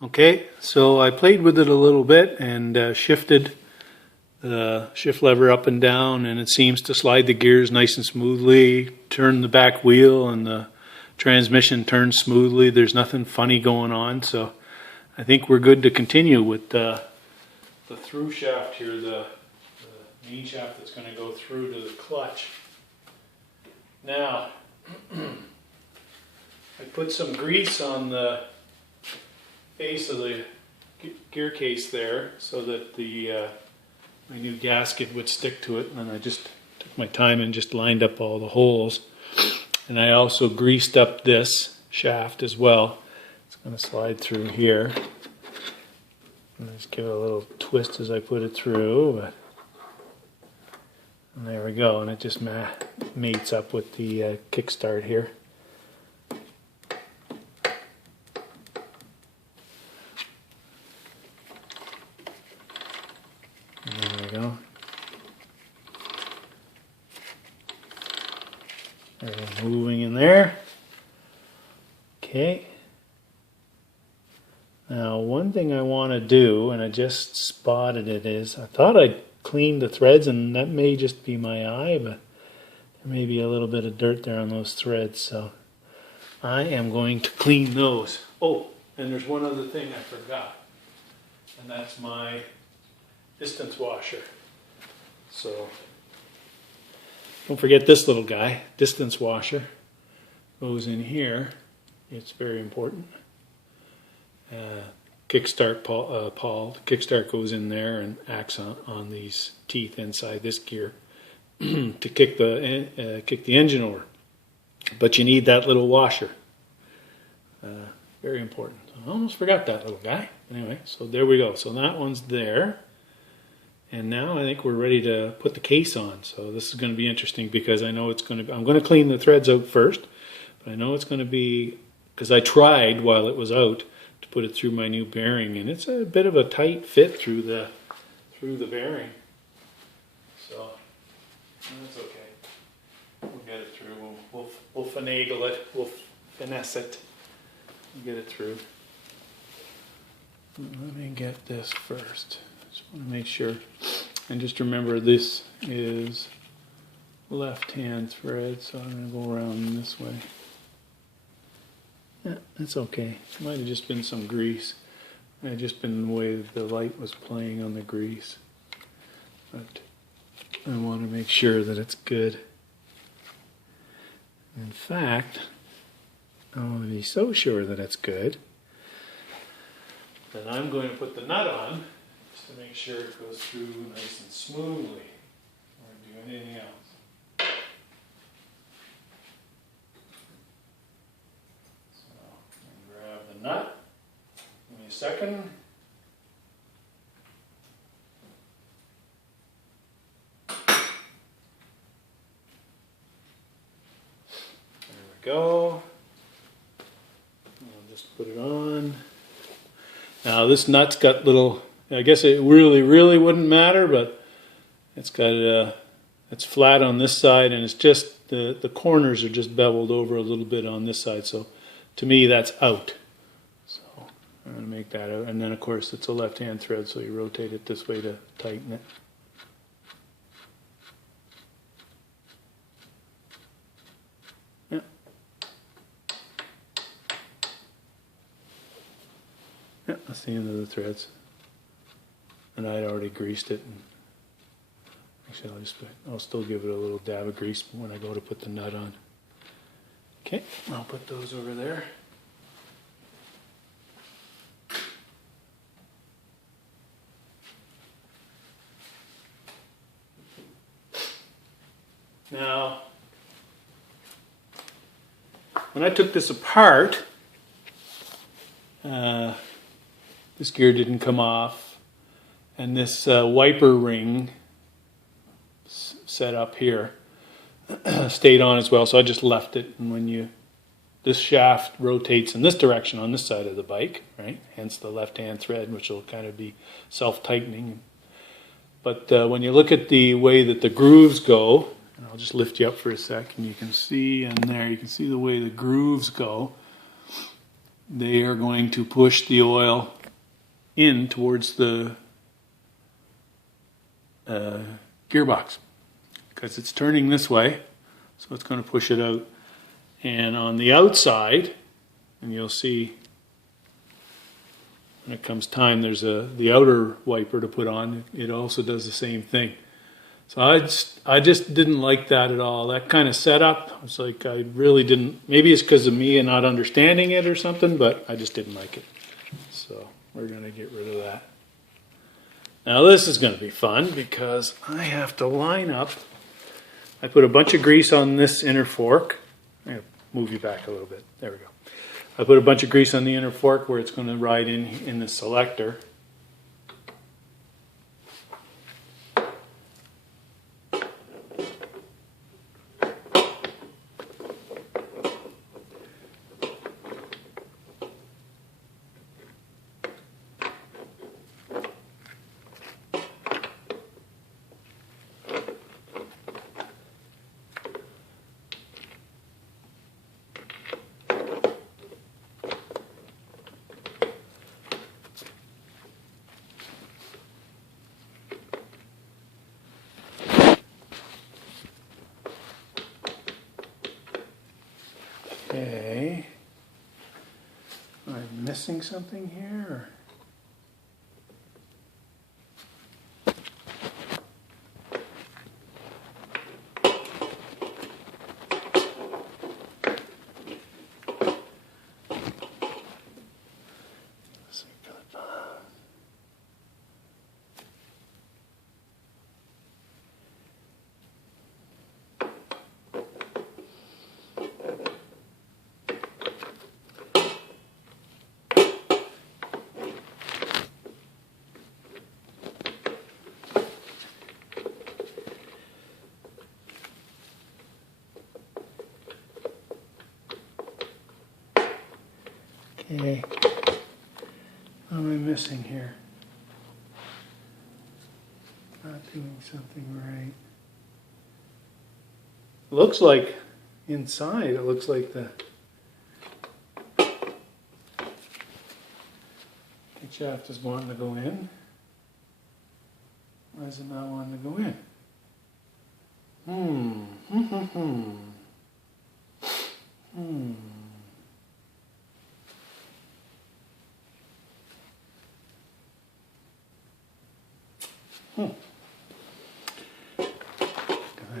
Okay, so I played with it a little bit and shifted the shift lever up and down, and it seems to slide the gears nice and smoothly, turn the back wheel, and the transmission turns smoothly. There's nothing funny going on, so I think we're good to continue with the through shaft here, the main shaft that's going to go through to the clutch. Now, I put some grease on the face of the gear case there so that my new gasket would stick to it, and then I just took my time and just lined up all the holes. And I also greased up this shaft as well. It's going to slide through here. And just give it a little twist as I put it through. And there we go, and it just mates up with the kickstart here. There we go. Everything moving in there. Okay. Now, one thing I want to do, and I just spotted it, is I thought I'd cleaned the threads, and that may just be my eye, but there may be a little bit of dirt there on those threads, so I am going to clean those. Oh, and there's one other thing I forgot, and that's my distance washer. So don't forget this little guy, distance washer, goes in here. It's very important. Kickstart kickstart goes in there and acts on these teeth inside this gear to kick the engine over. But you need that little washer. Very important. I almost forgot that little guy. Anyway, so there we go. So that one's there. And now I think we're ready to put the case on. So this is going to be interesting because I know it's going to be, I'm going to clean the threads out first, but I know it's going to be, because I tried while it was out to put it through my new bearing, and it's a bit of a tight fit through the bearing. So that's okay. We'll get it through. We'll finagle it. We'll finesse it. We'll get it through. Let me get this first. Just want to make sure, and just remember this is left-hand thread, so I'm going to go around this way. Yeah, that's okay. It might have just been some grease. It might have just been the way the light was playing on the grease. But I want to make sure that it's good. In fact, I want to be so sure that it's good that I'm going to put the nut on just to make sure it goes through nice and smoothly before I do anything else. Nut. Give me a second. There we go. I'll just put it on. Now this nut's got little, I guess it really wouldn't matter, but it's got it's flat on this side, and it's just the corners are just beveled over a little bit on this side, so to me that's out. I'm going to make that out, and then of course it's a left-hand thread, so you rotate it this way to tighten it. Yeah. Yeah, that's the end of the threads. And I'd already greased it. And actually, I'll still give it a little dab of grease when I go to put the nut on. Okay, I'll put those over there. Now, when I took this apart, this gear didn't come off, and this wiper ring set up here stayed on as well, so I just left it. And when this shaft rotates in this direction on this side of the bike, right? Hence the left-hand thread, which will kind of be self-tightening. But when you look at the way that the grooves go, and I'll just lift you up for a sec, and you can see in there, you can see the way the grooves go. they are going to push the oil in towards the gearbox because it's turning this way, so it's going to push it out. And on the outside, and you'll see when it comes time, there's the outer wiper to put on. It also does the same thing. So I just didn't like that at all. That kind of setup, I was like, I really didn't. Maybe it's because of me and not understanding it or something, but I just didn't like it. So we're going to get rid of that. Now this is going to be fun because I have to line up. I put a bunch of grease on this inner fork. I'm going to move you back a little bit. There we go. I put a bunch of grease on the inner fork where it's going to ride in the selector. Okay. Am I missing something here? Or? Okay, what am I missing here? Not doing something right. Looks like inside, it looks like the shaft is wanting to go in. Why is it not wanting to go in?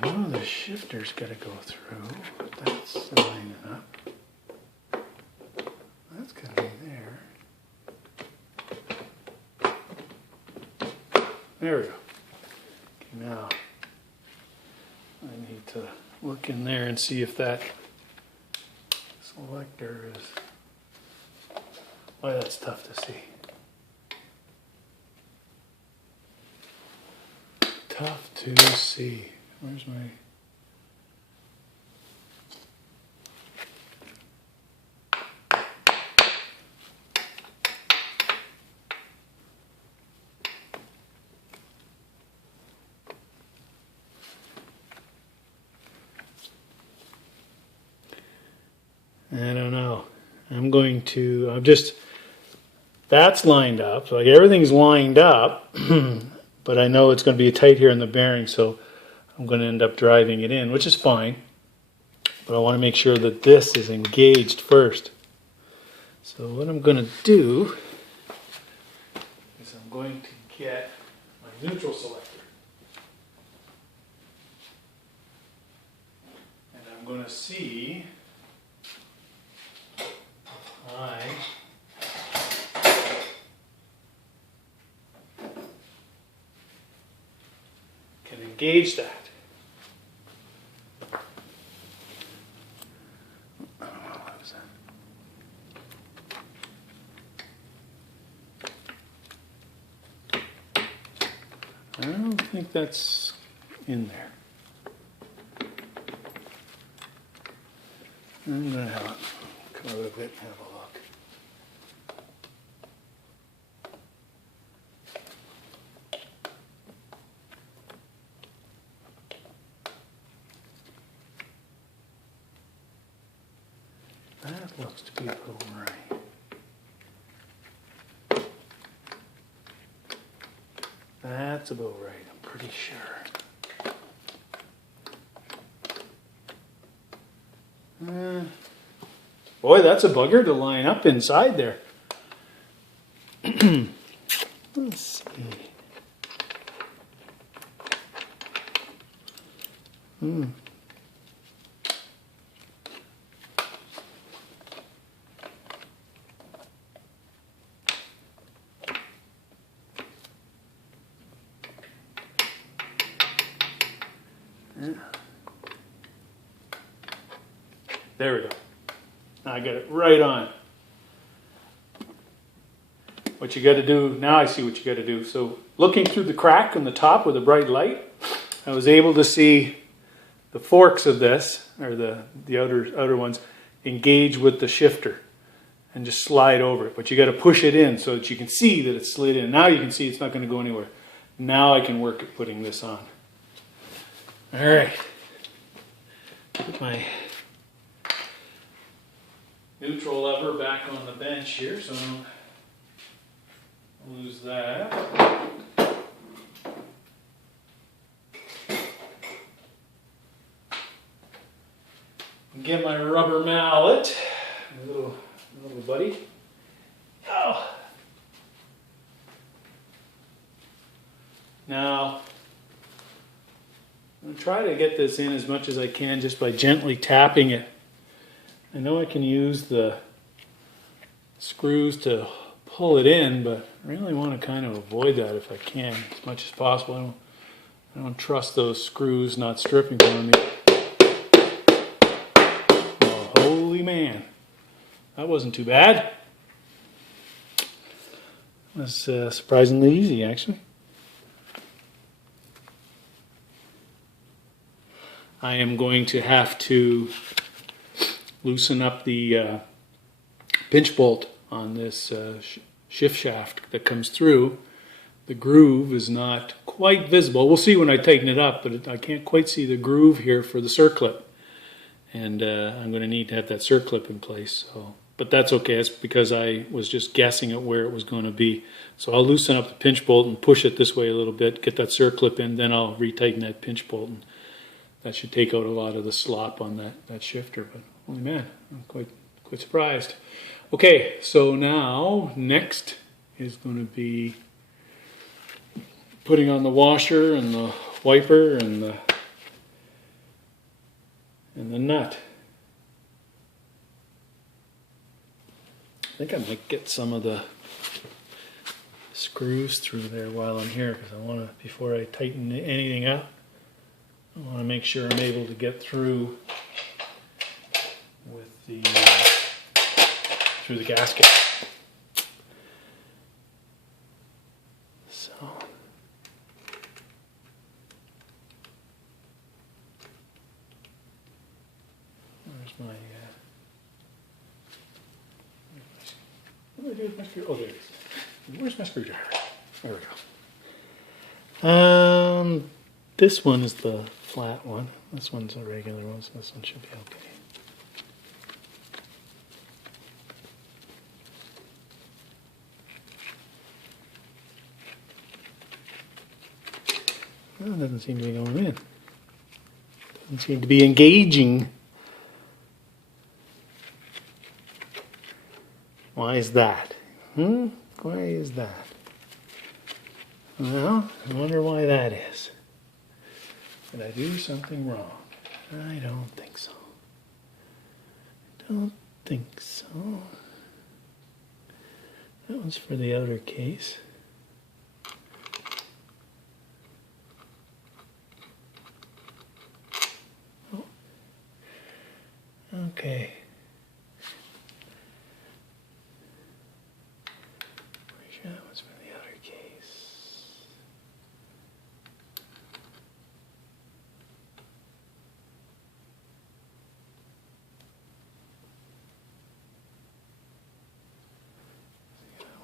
I know the shifter's got to go through, but that's lining up. That's got to be there. There we go. Okay, now I need to look in there and see if that selector is. Why, that's tough to see. Tough to see. Where's my... I don't know. That's lined up. Like everything's lined up, but I know it's going to be tight here in the bearing, so I'm going to end up driving it in, which is fine. But I want to make sure that this is engaged first. So what I'm going to do is I'm going to get my neutral selector. And I'm going to see I can engage that. I don't think that's in there. I'm going to have it come out a bit and have a look. That looks to be about right. That's about right, I'm pretty sure. Boy, that's a bugger to line up inside there. Let's see. There we go. I got it right on. What you got to do, now I see what you got to do. So looking through the crack on the top with a bright light, I was able to see the forks of this, or the outer ones, engage with the shifter and just slide over it. But you got to push it in so that you can see that it's slid in. Now you can see it's not going to go anywhere. Now I can work at putting this on. All right. Put my neutral lever back on the bench here so I don't lose that. Get my rubber mallet, my little buddy. Oh. Now, I'm going to try to get this in as much as I can just by gently tapping it. I know I can use the screws to pull it in, but I really want to kind of avoid that if I can, as much as possible. I don't trust those screws not stripping on me. Oh, holy man. That wasn't too bad. It was surprisingly easy, actually. I am going to have to loosen up the pinch bolt on this shift shaft that comes through. The groove is not quite visible. We'll see when I tighten it up, but I can't quite see the groove here for the circlip. And I'm going to need to have that circlip in place. So, but that's okay. It's because I was just guessing at where it was going to be. So I'll loosen up the pinch bolt and push it this way a little bit, get that circlip in, then I'll retighten that pinch bolt. And that should take out a lot of the slop on that shifter. But holy man, I'm quite surprised. Okay, so now next is going to be putting on the washer and the wiper and the nut. I think I might get some of the screws through there while I'm here, because I want to, before I tighten anything up, I want to make sure I'm able to get through with the through the gasket. So where's my what do I do with my screw? Oh, there it is. Where's my screwdriver? There we go. This one is the flat one. This one's a regular one, so this one should be okay. Well, it doesn't seem to be going in. Doesn't seem to be engaging. Why is that? Why is that? Well, I wonder why that is. Did I do something wrong? I don't think so. Don't think so. That one's for the outer case. Oh. Okay. That one's for the outer case.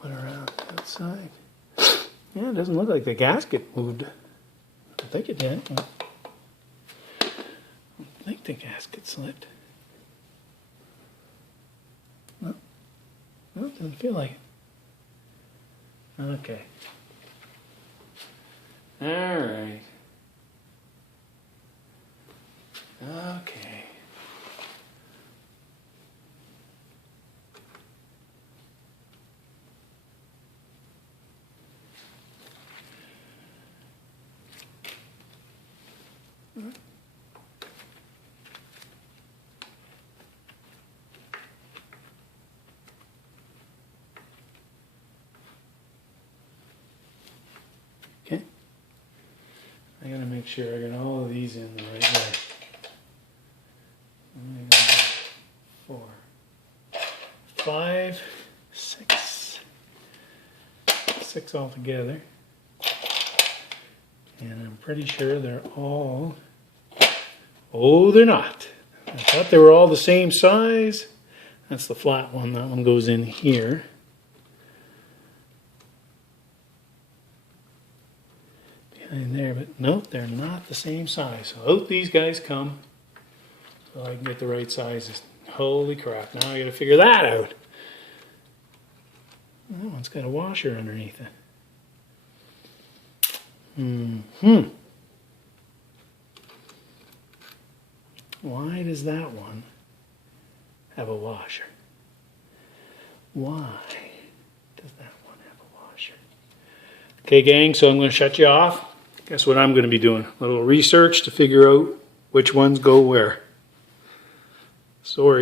Went around that side. Yeah, it doesn't look like the gasket moved. I think it did. I think the gasket slipped. No, no, it doesn't feel like it. Okay. All right. Okay. Okay. I gotta make sure I got all of these in the right way. 4, 5, 6. 6 altogether. And I'm pretty sure they're all... Oh, they're not. I thought they were all the same size. That's the flat one. That one goes in here. Behind there, but nope, they're not the same size. So out these guys come. So I can get the right sizes. Holy crap, now I gotta figure that out. That one's got a washer underneath it. Why does that one have a washer? Why does that one have a washer? Okay, gang, so I'm going to shut you off. Guess what I'm going to be doing? A little research to figure out which ones go where. Sorry.